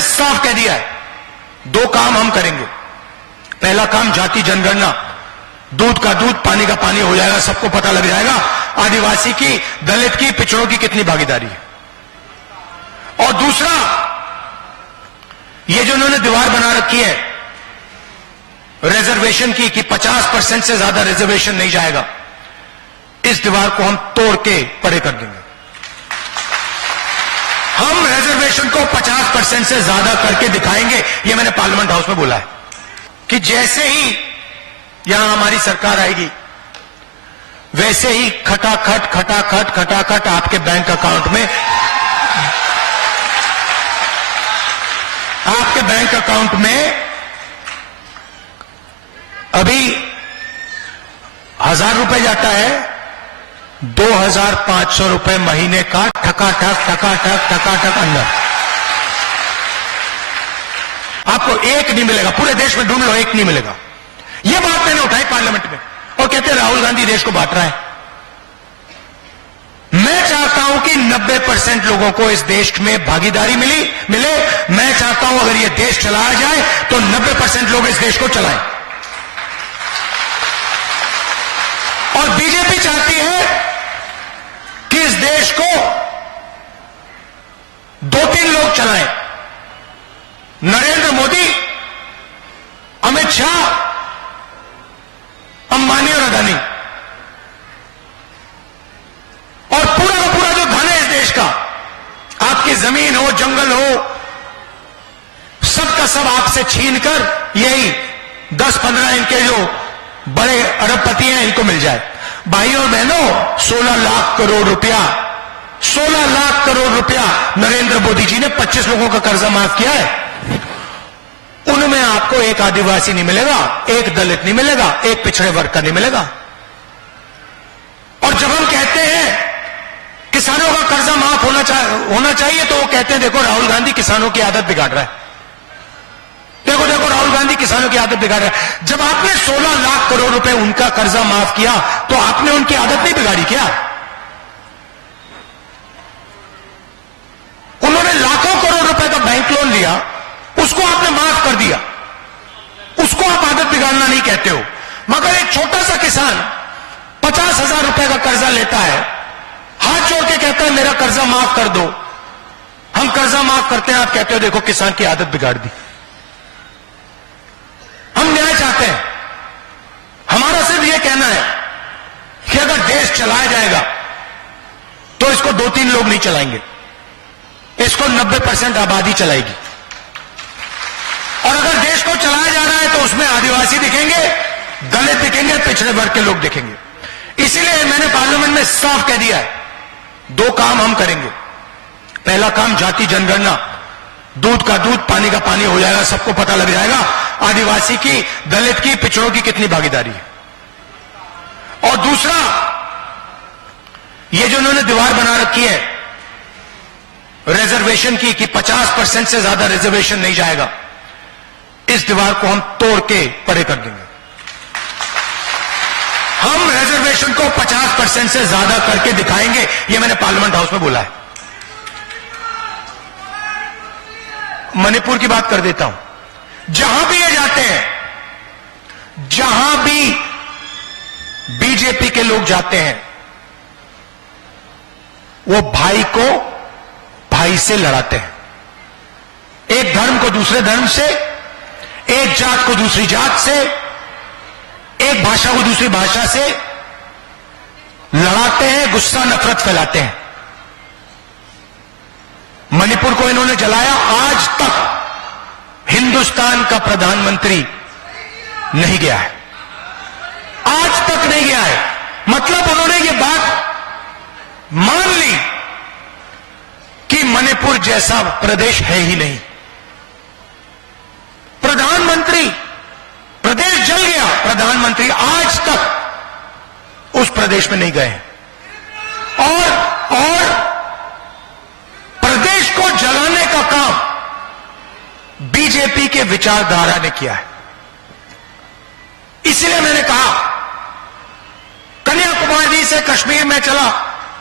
में साफ कह दिया है, 2 काम हम करेंगे। पहला काम जाति जनगणना, दूध का दूध पानी का पानी हो जाएगा, सबको पता लग जाएगा आदिवासी की, दलित की, पिछड़ों की कितनी भागीदारी है। और दूसरा, ये जो उन्होंने दीवार बना रखी है रिजर्वेशन की कि 50% से ज्यादा रिजर्वेशन नहीं जाएगा, इस दीवार को हम तोड़ के परे कर देंगे। हम रिजर्वेशन को 50% से ज्यादा करके दिखाएंगे। ये मैंने पार्लियामेंट हाउस में बोला है कि जैसे ही यहां हमारी सरकार आएगी, वैसे ही खटाखट खटाखट खटाखट आपके बैंक अकाउंट में, आपके बैंक अकाउंट में अभी 1000 रुपए जाता है, 2500 रुपए महीने का ठकाठक ठकाठक ठकाठक अंदर। आपको एक नहीं मिलेगा, पूरे देश में ढूंढ लो, एक नहीं मिलेगा। यह बात मैंने उठाई पार्लियामेंट में और कहते हैं राहुल गांधी देश को बांट रहा है। मैं चाहता हूं कि 90% लोगों को इस देश में भागीदारी मिले। मैं चाहता हूं अगर यह देश चलाया जाए तो 90% लोग इस देश को चलाएं। और बीजेपी चाहती है कि इस देश को 2-3 लोग चलाएं, नरेंद्र मोदी, अमित शाह, अंबानी और अदानी। और पूरा का पूरा जो धन है इस देश का, आपकी जमीन हो, जंगल हो, सबका सब आपसे छीनकर यही 10-15 इनके जो बड़े अरबपति हैं इनको मिल जाए। भाइयों और बहनों, 16 लाख करोड़ रुपया, 16 लाख करोड़ रुपया नरेंद्र मोदी जी ने 25 लोगों का कर्जा माफ किया है। उनमें आपको एक आदिवासी नहीं मिलेगा, एक दलित नहीं मिलेगा, एक पिछड़े वर्ग का नहीं मिलेगा। और जब हम कहते हैं किसानों का कर्जा माफ होना चाहिए तो वो कहते हैं देखो राहुल गांधी किसानों की आदत बिगाड़ रहा है, देखो देखो राहुल गांधी किसानों की आदत बिगाड़ रहा है। जब आपने 16 लाख करोड़ रुपए उनका कर्जा माफ किया तो आपने उनकी आदत नहीं बिगाड़ी क्या? उन्होंने लाखों करोड़ रुपए का बैंक लोन लिया, उसको आपने माफ कर दिया, उसको आप आदत बिगाड़ना नहीं कहते हो। मगर एक छोटा सा किसान 50,000 रुपए का कर्जा लेता है, हाथ जोड़ के कहता है मेरा कर्जा माफ कर दो, हम कर्जा माफ करते हैं, आप कहते हो देखो किसान की आदत बिगाड़ दी। हम न्याय चाहते हैं। हमारा सिर्फ यह कहना है कि अगर देश चलाया जाएगा तो इसको 2-3 लोग नहीं चलाएंगे, इसको 90% आबादी चलाएगी। और अगर देश को चलाया जा रहा है तो उसमें आदिवासी दिखेंगे, दलित दिखेंगे, पिछड़े वर्ग के लोग दिखेंगे। इसीलिए मैंने पार्लियामेंट में साफ कह दिया है, 2 काम हम करेंगे। पहला काम जाति जनगणना, दूध का दूध पानी का पानी हो जाएगा, सबको पता लग जाएगा आदिवासी की, दलित की, पिछड़ों की कितनी भागीदारी है। और दूसरा, ये जो उन्होंने दीवार बना रखी है रिजर्वेशन की कि 50% से ज्यादा रिजर्वेशन नहीं जाएगा, इस दीवार को हम तोड़ के परे कर देंगे। हम रिजर्वेशन को 50% से ज्यादा करके दिखाएंगे। ये मैंने पार्लियामेंट हाउस में बोला है। मणिपुर की बात कर देता हूं। जहां भी ये जाते हैं, जहां भी बीजेपी के लोग जाते हैं, वो भाई को भाई से लड़ाते हैं, एक धर्म को दूसरे धर्म से, एक जात को दूसरी जात से, एक भाषा को दूसरी भाषा से लड़ाते हैं, गुस्सा नफरत फैलाते हैं। मणिपुर को इन्होंने जलाया। आज तक हिंदुस्तान का प्रधानमंत्री नहीं गया है, आज तक नहीं गया है। मतलब उन्होंने ये बात मान ली कि मणिपुर जैसा प्रदेश है ही नहीं। प्रधानमंत्री, प्रदेश जल गया, प्रधानमंत्री आज तक उस प्रदेश में नहीं गए। और प्रदेश को जलाने का काम बीजेपी के विचारधारा ने किया है। इसलिए मैंने कहा, कन्याकुमारी से कश्मीर में चला,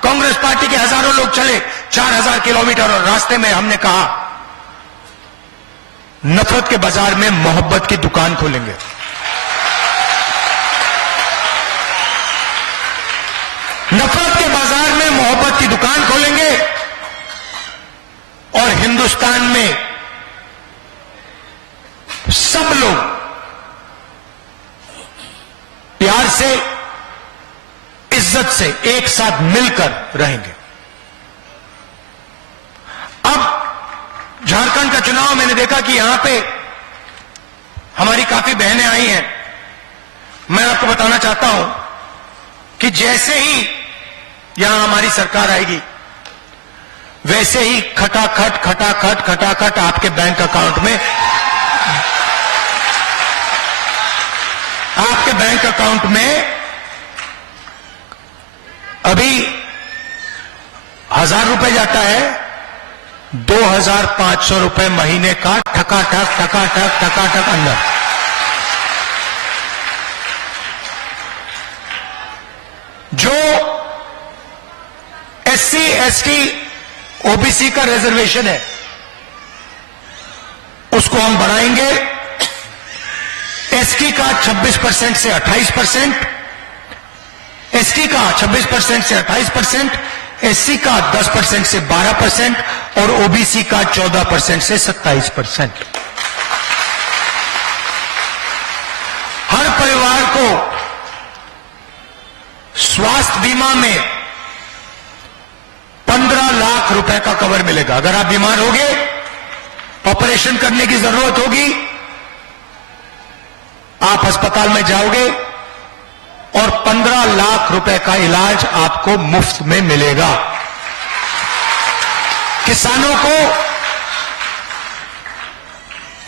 कांग्रेस पार्टी के हजारों लोग चले 4000 किलोमीटर, और रास्ते में हमने कहा नफरत के बाजार में मोहब्बत की दुकान खोलेंगे। नफरत के बाजार में मोहब्बत की दुकान खोलेंगे और हिंदुस्तान में सब लोग प्यार से, इज्जत से एक साथ मिलकर रहेंगे। अब झारखंड का चुनाव मैंने देखा कि यहां पे हमारी काफी बहनें आई हैं। मैं आपको बताना चाहता हूं कि जैसे ही यहां हमारी सरकार आएगी, वैसे ही खटाखट खटाखट खटाखट आपके बैंक अकाउंट में, आपके बैंक अकाउंट में अभी 1,000 रुपए जाता है, 2,500 रुपए महीने का ठकाठक ठकाठक ठकाठक अंदर। जो SC ST OBC का रिजर्वेशन है उसको हम बढ़ाएंगे। ST का 26% से 28%, ST का 26% से 28%, SC का 10% से 12% और OBC का 14% से 27%। हर परिवार को स्वास्थ्य बीमा में 15 लाख रुपए का कवर मिलेगा। अगर आप बीमार होगे, ऑपरेशन करने की जरूरत होगी, आप अस्पताल में जाओगे और 15 लाख रुपए का इलाज आपको मुफ्त में मिलेगा। किसानों को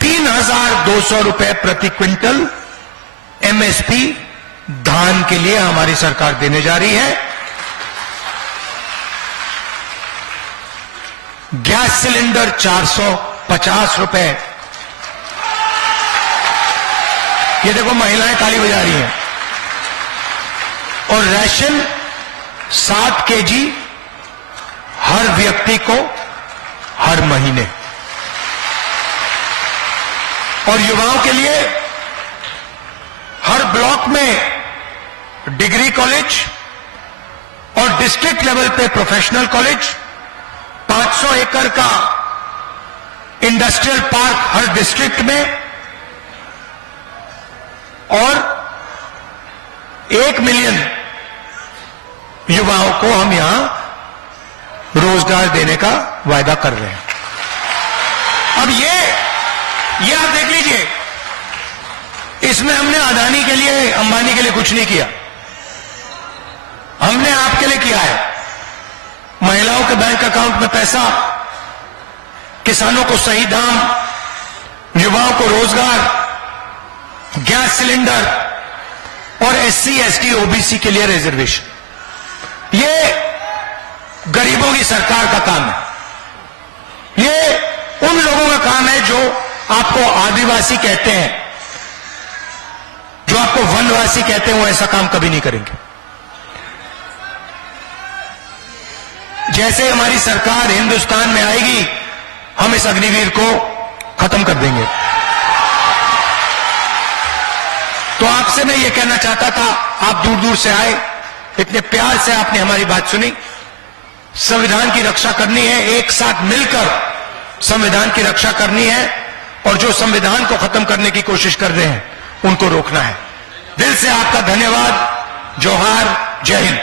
3,200 रुपए प्रति क्विंटल MSP धान के लिए हमारी सरकार देने जा रही है। गैस सिलेंडर 450 रुपए। ये देखो महिलाएं ताली बजा रही हैं। और राशन 7 kg हर व्यक्ति को हर महीने। और युवाओं के लिए हर ब्लॉक में डिग्री कॉलेज और डिस्ट्रिक्ट लेवल पे प्रोफेशनल कॉलेज, 500 एकड़ का इंडस्ट्रियल पार्क हर डिस्ट्रिक्ट में और 1 मिलियन युवाओं को हम यहां रोजगार देने का वायदा कर रहे हैं। अब ये आप देख लीजिए, इसमें हमने अदानी के लिए, अंबानी के लिए कुछ नहीं किया, हमने आपके लिए किया है। महिलाओं के बैंक अकाउंट में पैसा, किसानों को सही दाम, युवाओं को रोजगार, गैस सिलेंडर और SC ST OBC के लिए रिजर्वेशन। ये गरीबों की सरकार का काम है। ये उन लोगों का काम है जो आपको आदिवासी कहते हैं, जो आपको वनवासी कहते हैं, वो ऐसा काम कभी नहीं करेंगे। जैसे हमारी सरकार हिंदुस्तान में आएगी, हम इस अग्निवीर को खत्म कर देंगे। तो आपसे मैं ये कहना चाहता था, आप दूर दूर से आए, इतने प्यार से आपने हमारी बात सुनी। संविधान की रक्षा करनी है, एक साथ मिलकर संविधान की रक्षा करनी है और जो संविधान को खत्म करने की कोशिश कर रहे हैं उनको रोकना है। दिल से आपका धन्यवाद। जोहार, जय हिंद।